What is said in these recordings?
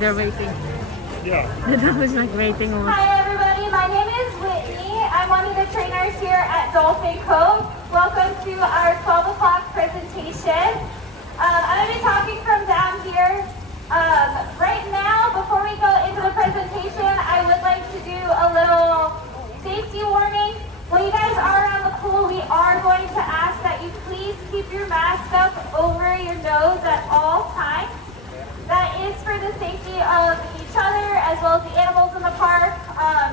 They're waiting. Yeah. The dolphins like waiting. Hi everybody, my name is Whitney. I'm one of the trainers here at Dolphin Cove. Welcome to our 12 o'clock presentation. I'm going to be talking from down here. Right now, before we go into the presentation, I would like to do a little safety warning. When you guys are around the pool, we are going to ask that you please keep your mask up over your nose at all times. That is for the safety of each other as well as the animals in the park.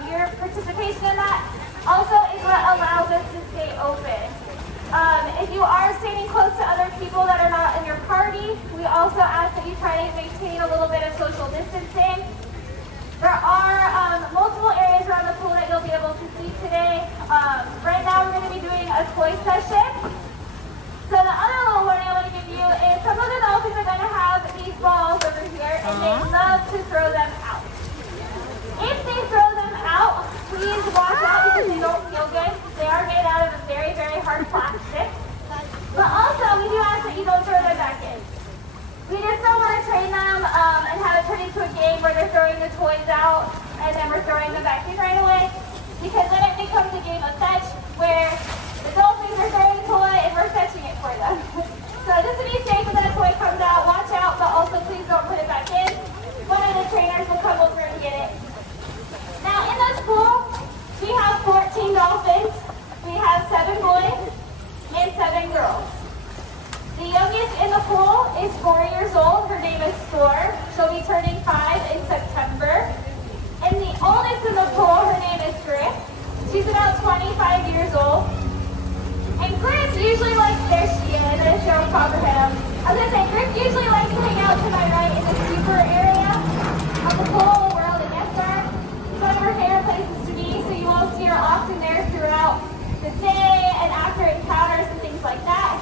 Your participation in that also is what allows us to stay open. If you are standing close to other people that are not in your party, we also ask that you try to maintain a little bit of social distancing. There are multiple areas around the pool that you'll be able to see today. Right now we're going to be doing a toy session. So the other little warning I want to give you is some of the dolphins are going to have these balls over here and they love to throw them out. If they throw them out, please watch out because they don't feel good. They are made out of a very, very hard plastic. But also, we do ask that you don't throw them back in. We just don't want to train them and have it turn into a game where they're throwing the toys out and then we're throwing them back in right away. Because then it becomes a game of fetch where the dolphins are throwing a toy and we're fetching it for them. So just to be safe when a toy comes out, watch out, but also please don't put it back in. One of the trainers will come over and get it. Now in this pool, we have 14 dolphins. We have 7 boys and 7 girls. The youngest in the pool is 4 years old. Her name is Storm. She'll be turning 5 in September. And the oldest in the pool, her name is Griff. She's about 25 years old. And Griff usually likes, there she is, there's Joe Copperhead. I was going to say, Griff usually likes to hang out to my right in the super area of the pool where all the guests are. It's one of her favorite places to be, so you will see her often there throughout the day and after encounters and things like that.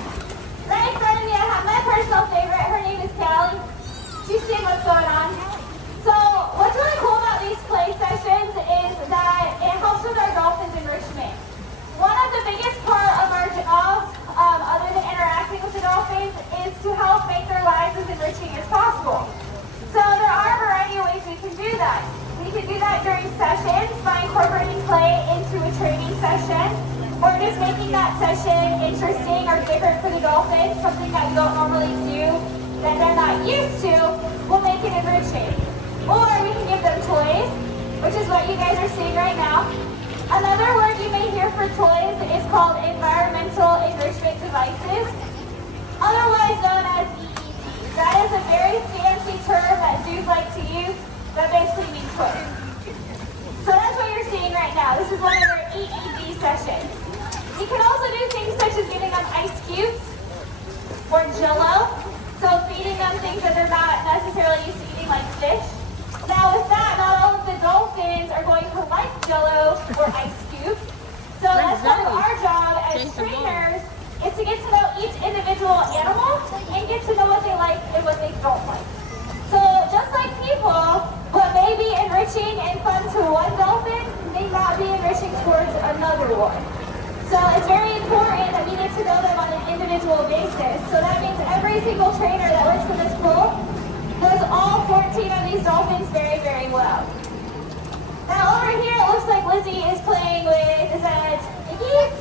Right in front of me, I have my personal favorite. Her name is Callie. She's seeing what's going on. So what's really cool about these play sessions is that it helps with our dolphins enrichment. One of the biggest part of our jobs, other than interacting with the dolphins, is to help make their lives as enriching as possible. So there are a variety of ways we can do that. We can do that during sessions by incorporating play into a training session, or just making that session interesting or different for the dolphins, something that we don't normally do that they're not used to, will make it enriching. Or we can give them toys, which is what you guys are seeing right now. Another word you may hear for toys is called environmental enrichment devices, otherwise known as EEDs. That is a very fancy term that dudes like to use that basically means toys. So that's what you're seeing right now. This is one of their EED sessions. You can also do things such as giving them ice cubes or Jell-O, so feeding them things that they're not necessarily used to eating, like fish. Now with that, not all of the dolphins are going to like Jell-O or ice cubes. So that's part of our job as trainers is to get to know each individual animal and get to know what they like and what they don't like. So just like people, what may be enriching and fun to one dolphin may not be enriching towards another one. So it's very important that we get to know them on an individual basis. So that means every single trainer that works in this pool knows all 14 of these dolphins very, very well. Now over here, it looks like Lizzie is playing with, is that Iggy?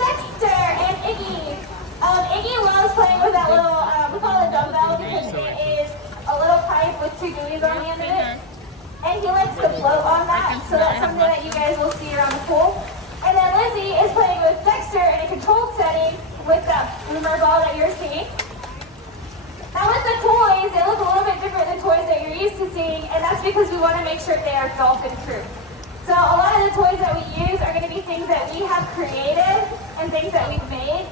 Dexter and Iggy. Iggy loves playing with that little, we call it a dumbbell because it is a little pipe with 2 buoys on the end of it. And he likes to float on that, so that's something that you guys will see around the pool. And then Lizzie is playing with Dexter in a controlled setting with that boomer ball that you're seeing. Now with the toys, they look a little bit different than toys that you're used to seeing, and that's because we want to make sure they are dolphin proof. So a lot of the toys that we use are going to be things that we have created and things that we've made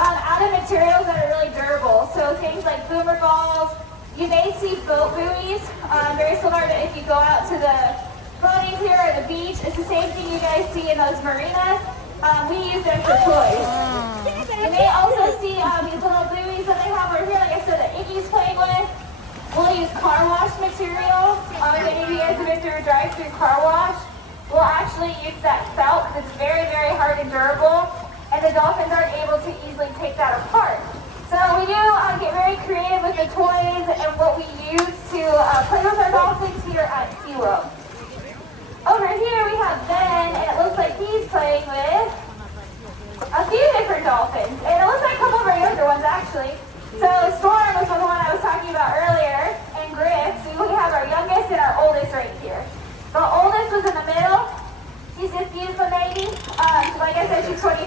out of materials that are really durable. So things like boomer balls, you may see boat buoys, very similar to if you go out to the boating here at the beach. It's the same thing you guys see in those marinas. We use them for toys. You may also see these little buoys that they have over here, like I said, that Iggy's playing with. We'll use car wash material. If any of you guys have been through a drive-through car wash, we'll actually use that felt because it's very, very hard and durable, and the dolphins aren't able to easily take that apart. So we do get very creative with the toys and what we use to play with our dolphins here at SeaWorld. Over here we have Ben, and it looks like he's playing with a few different dolphins. And it looks like a couple of our younger ones actually. So Storm was the one I was talking about earlier, and Griff. So we have our youngest and our oldest right here. The oldest was in the middle. She's just beautiful baby. Like I said, she's 25.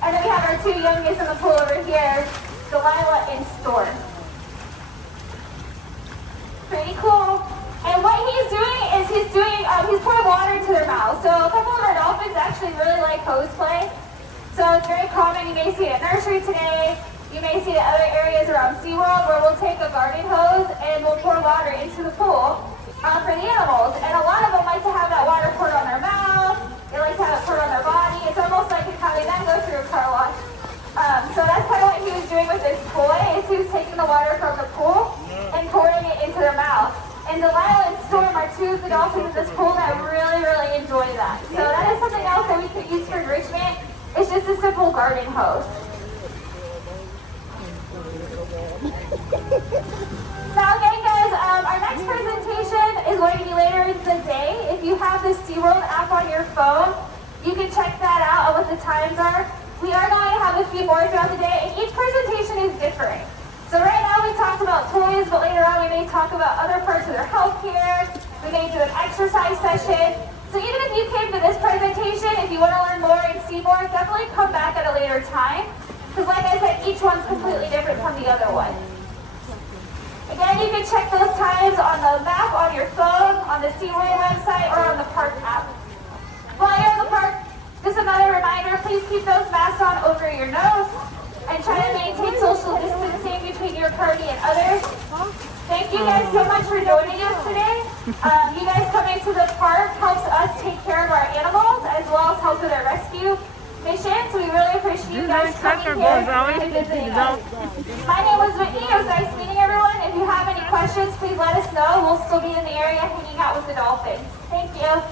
And then we have our two youngest in the pool over here, Delilah and Storm. Pretty cool. And what he's doing is he's pouring water into their mouth. So a couple of our dolphins actually really like hose play. So it's very common. You may see it at nursery today. You may see it at other areas around SeaWorld where we'll take a garden hose and we'll pour water into the pool for the animals. And a lot of them like to have that water poured on their mouth. They like to have it poured on their body. It's almost like how they then go through a car wash. So that's kind of what he was doing with this toy, is he was taking the water from the pool and pouring it into their mouth. And Delilah and Storm are two of the dolphins in this pool that really, really enjoy that. So that is something else that we could use for enrichment. It's just a simple garden hose. Now again guys, our next presentation is going to be later in the day. If you have the SeaWorld app on your phone, you can check that out on what the times are. We are going to have a few more throughout the day, and each presentation is different. So right now we talked about toys, but later on we may talk about other parts of their health care. We may do an exercise session. So even if you came to this presentation, if you want to learn more and see more, definitely come back at a later time. Because like I said, each one's completely different from the other one. Again, you can check those times on the map on your phone, on the SeaWorld website, or on the park app. While you're in the park, just another reminder, please keep those masks on over your nose and try to maintain social distancing between your party and others. Thank you guys so much for joining us today. You guys coming to the park helps us take care of our animals as well as help with our rescue mission. So we really appreciate you guys coming here and visiting us. My name was Whitney. It was nice meeting everyone. If you have any questions, please let us know. We'll still be in the area hanging out with the dolphins. Thank you.